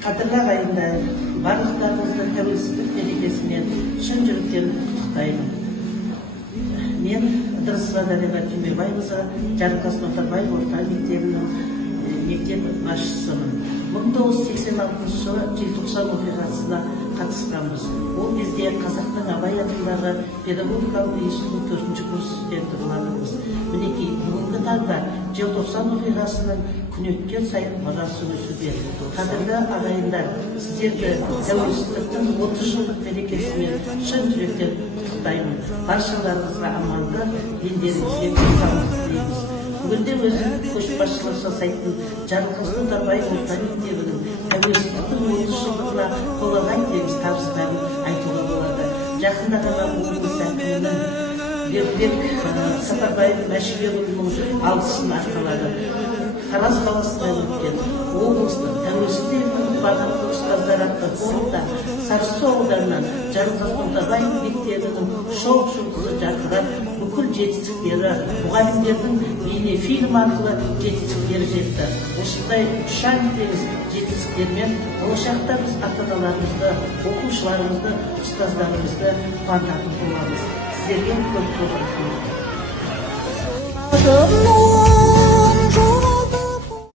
Қадірлі ағайындар, барлықтарыңызды тәуелсіздік мерекесімен шын жүректен құттықтаймын. Мен Ыдырысова Дариға Түймебайқызы, Жарылқасын Отарбаев орта мектебінің мектеп басшысымын. 1986 жылы желтоқсан оқиғасына қатысқанбыз. Ол кезде Қазақтың Абай атындағы педагогикалық институтының 4-ші курс студенті болатынбыз. Мінекей, бүгінгі таңда желтоқсан оқиғасының күн өткен сайын бағасы өсуде. Қадірлі ағайындар, сіздерді тәуелсіздіктің 30 жылдық мерекесімен шын жүректен құттықтаймын. Баршаларыңызға амандық, дендеріңізге денсаулық тілейміз. Бүгінде өзім көшбасшылық жасайтын Жарылқасын Отарбаев орта мектебінің тәуелсіздіктің 30 жылдығына қолдаған тегіс табыстарын айтуға болады. Жақында ғана облыс әкімінің Бердібек Сапарбаев Мәшбекұлының алғысын арқалады. Тараз қаласында өткен облыстық тәуелсіз елдің бағыты ұстаздар атты форумда Сарысу ауданынан Жарылқасын Отарбаев мектебінің шоу жұлдызы жарқырап, бүкіл жетістіктері, мұғалімдердің бейнефильм арқылы жетістіктері жетті. Осындай ұшан теңіз жетістіктермен болашақта біз ата-аналарымызды, оқушыларымызды, ұстаздарымызды қуантатын боламыз. Сіздерге көп рахмет.